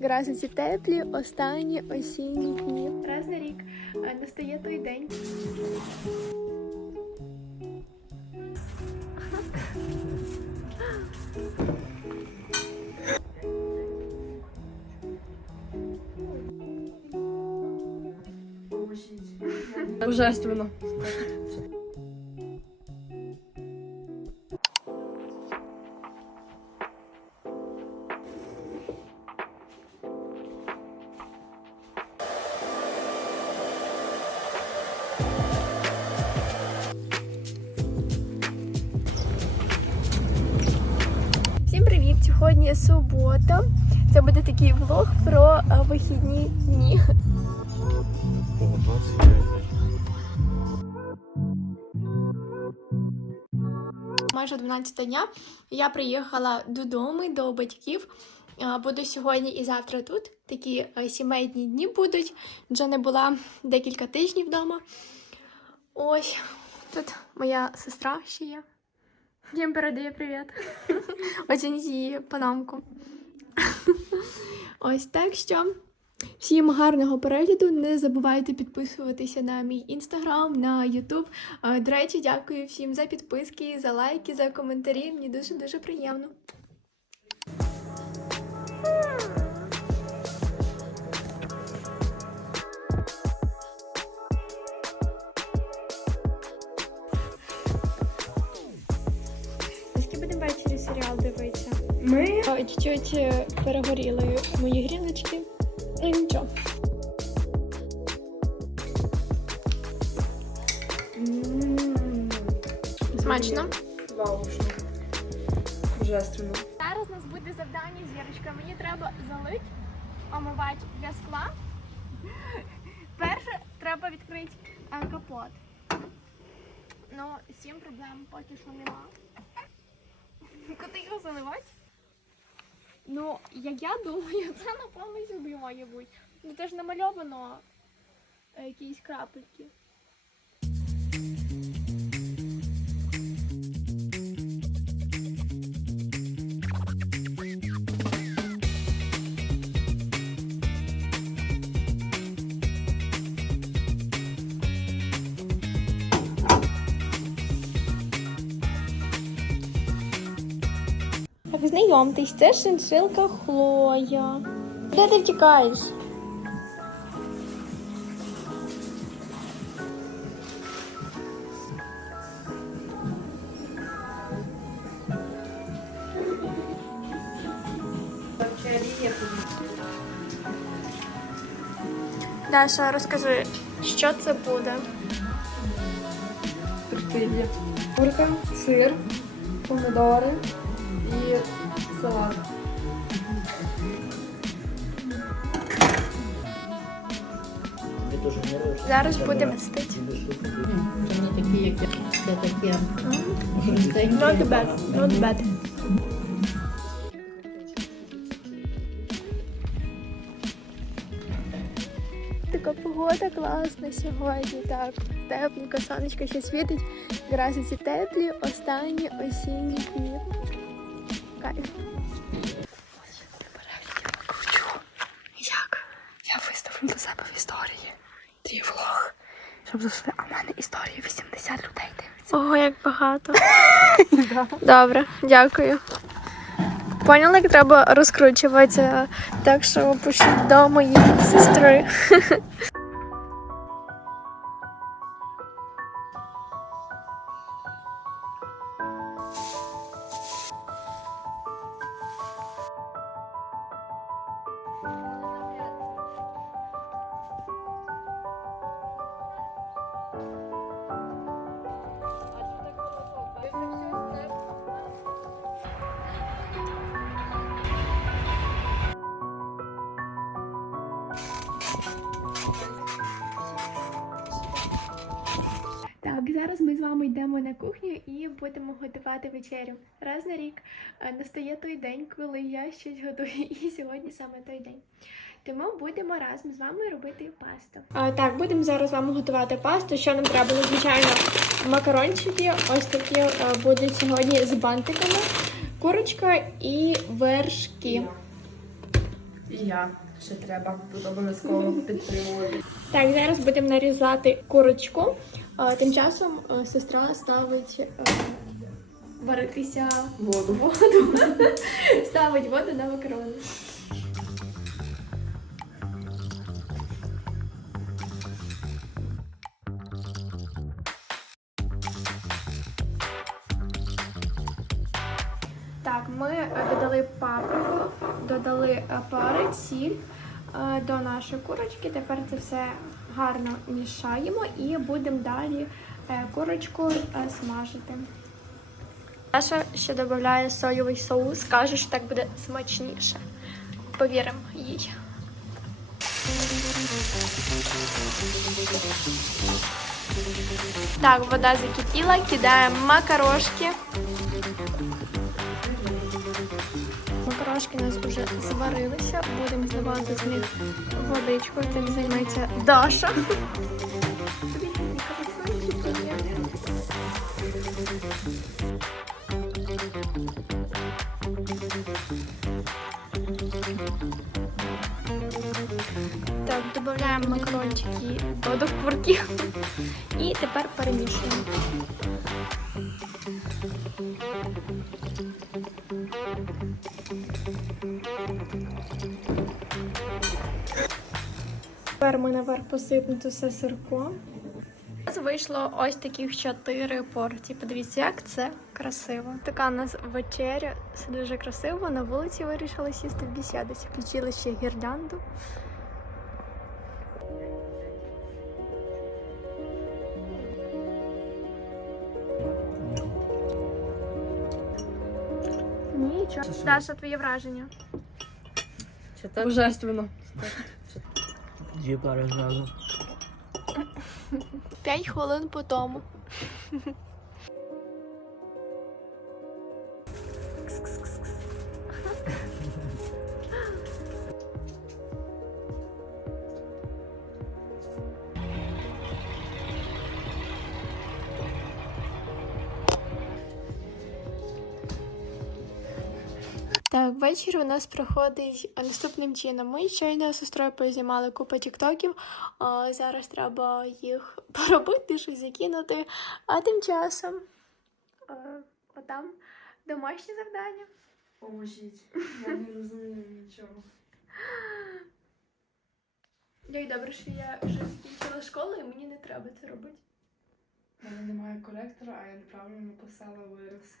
Якраз ці теплі останні осінні дні. Раз на рік е, настає той день. Божественно. Сьогодні субота. Це буде такий влог про е, вихідні дні. Майже 12 дня. Я приїхала додому до батьків. Е, Буду сьогодні і завтра тут. Такі е, сімейні дні будуть. Вже не була декілька тижнів вдома. Ось тут моя сестра ще є. Їм передає привіт. Оцініть її панамку. Ось так що. Всім гарного перегляду. Не забувайте підписуватися на мій інстаграм, на Ютуб. Е, До речі, дякую всім за підписки, за лайки, за коментарі. Мені дуже дуже приємно. Чуть-чуть е, перегоріли мої гріночки. Ну нічого. Смачно. Ваушно. Божественно. Зараз у нас буде завдання зірочка. Мені треба залить, омивати для скла. Перше треба відкрити е, капот. Ну, сім проблем поки що нема. Куди його заливати? Ну, як я думаю, це напевно сюди має бути. Ну це ж намальовано е, якісь крапельки. Знайомтесь, це шиншилка Хлоя. Де ти втікаєш? Даша, розкажи, що це буде? Тортилья. Курка, сир, помідори і салат. Зараз будемо мстити. Це не такі, як я. Такі. Not bad, not bad. Така погода класна сьогодні, так. Тепленько, сонечко ще світить. Якраз ці теплі останні осінні дні. Кайф. Як? Я виставлю до себе в історії. Твій влог. Щоб зайшли, а в мене історії 80 людей дивиться. Ого, як багато. Добре, дякую. Поняли, як треба розкручуватися, так що пошліть до моєї сестри. зараз ми з вами йдемо на кухню і будемо готувати вечерю. Раз на рік е, настає той день, коли я щось готую, і сьогодні саме той день. Тому будемо разом з вами робити пасту. А, так, будемо зараз з вами готувати пасту. Що нам треба? Ну, звичайно, макарончики. Ось такі е, будуть сьогодні з бантиками, курочка і вершки. І я ще треба тут обов'язково підтримувати. Так, зараз будемо нарізати курочку. Тим часом сестра ставить е, варитися Воду. воду. Ставить воду на макарони. Так, ми е, додали паприку, додали е, перець, сіль е, до нашої курочки. Тепер це все гарно мішаємо і будемо далі е, курочку смажити. Наша ще додає соєвий соус, каже, що так буде смачніше. Повіримо їй. Так, вода закипіла, кидаємо макарошки. Макарошки у нас вже зварилися, будемо зливати з них водичку. Цим займеться Даша. Так, додаємо макарончики до духовки і тепер перемішуємо. Тепер ми наверх посипемо це все сирком. У нас вийшло ось таких чотири порції. Подивіться, як це красиво. Така у нас вечеря, все дуже красиво. На вулиці вирішили сісти в бесідці. Включили ще гірлянду. Нічого. Даша, твоє враження. Божественно. Діба розразу. П'ять хвилин по тому. Так, ввечері у нас проходить наступним чином. Ми щойно з сестрою познімали купу тіктоків. Зараз треба їх поробити, щось закинути. А тим часом а, отам домашнє завдання. Поможіть. Я не розумію нічого. Як добре, що я вже закінчила школу і мені не треба це робити. У мене немає коректора, а я неправильно написала вираз.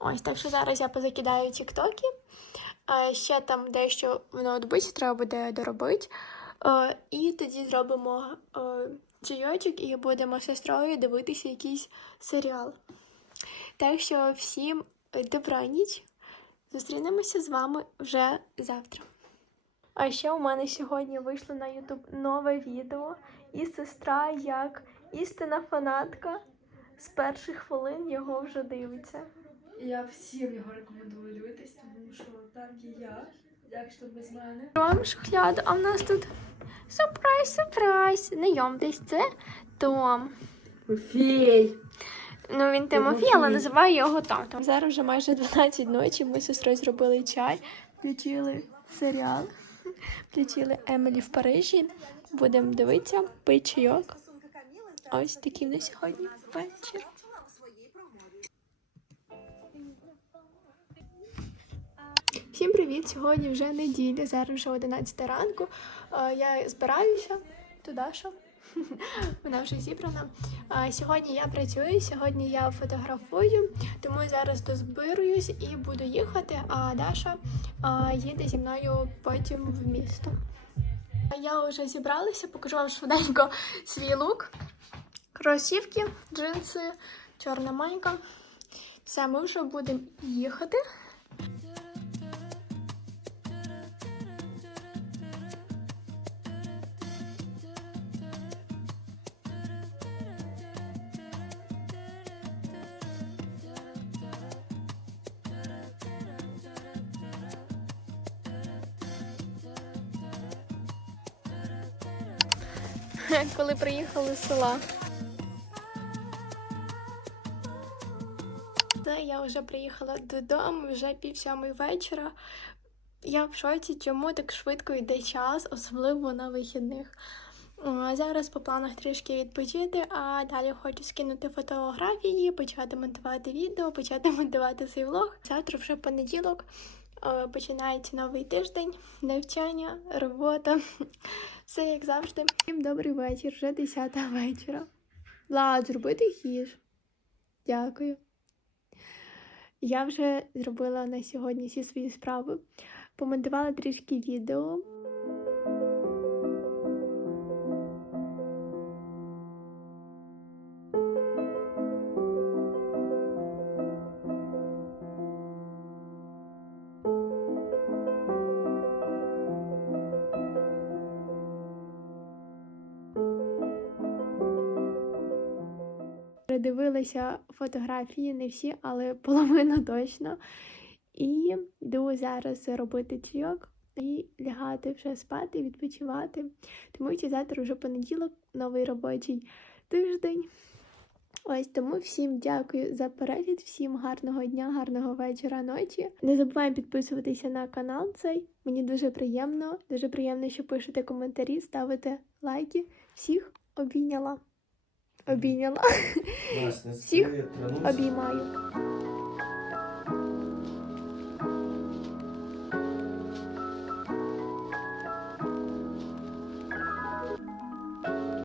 Ось так що зараз я позакидаю тіктоки. Ще там дещо в ноутбуці треба буде доробити. І тоді зробимо чайочок і будемо з сестрою дивитися якийсь серіал. Так що всім добраніч. Зустрінемося з вами вже завтра. А ще у мене сьогодні вийшло на YouTube нове відео, і сестра, як істинна фанатка, з перших хвилин його вже дивиться. Я всім його рекомендую дивитись, тому що там є я, як що без мене. Ром шухляду, а в нас тут сюрприз, сюрприз. Знайомтесь, це Том. Фей! Ну він Тимофій, але називаю його татом. Зараз вже майже 12 ночі. Ми з сестрою зробили чай, включили серіал, включили Емілі в Парижі. Будемо дивитися, пити чайок. Ось такий в нас сьогодні вечір. Всім привіт! Сьогодні вже неділя, зараз вже 11 ранку. Е, Я збираюся туди, що вона вже зібрана. Сьогодні я працюю, сьогодні я фотографую, тому зараз дозбируюсь і буду їхати, а Даша їде зі мною потім в місто. Я вже зібралася, покажу вам швиденько свій лук. Кросівки, джинси, чорна майка. Все, ми вже будемо їхати. коли приїхали з села. Це я вже приїхала додому, вже пів сьомої вечора. Я в шоці, чому так швидко йде час, особливо на вихідних. Зараз по планах трішки відпочити, а далі хочу скинути фотографії, почати монтувати відео, почати монтувати цей влог. Завтра вже понеділок. Е, Починається новий тиждень, навчання, робота. Все як завжди. Всім добрий вечір, вже 10 вечора. Влад, зробити їж. Дякую. Я вже зробила на сьогодні всі свої справи. Помонтувала трішки відео. Передивилася фотографії, не всі, але половина точно. І йду зараз робити чайок і лягати вже спати, відпочивати. Тому що завтра вже понеділок, новий робочий тиждень. Ось тому всім дякую за перегляд, всім гарного дня, гарного вечора, ночі. Не забуваємо підписуватися на канал цей. Мені дуже приємно, дуже приємно, що пишете коментарі, ставите лайки. Всіх обійняла. Обійняла. власне Всіх. Обіймаю.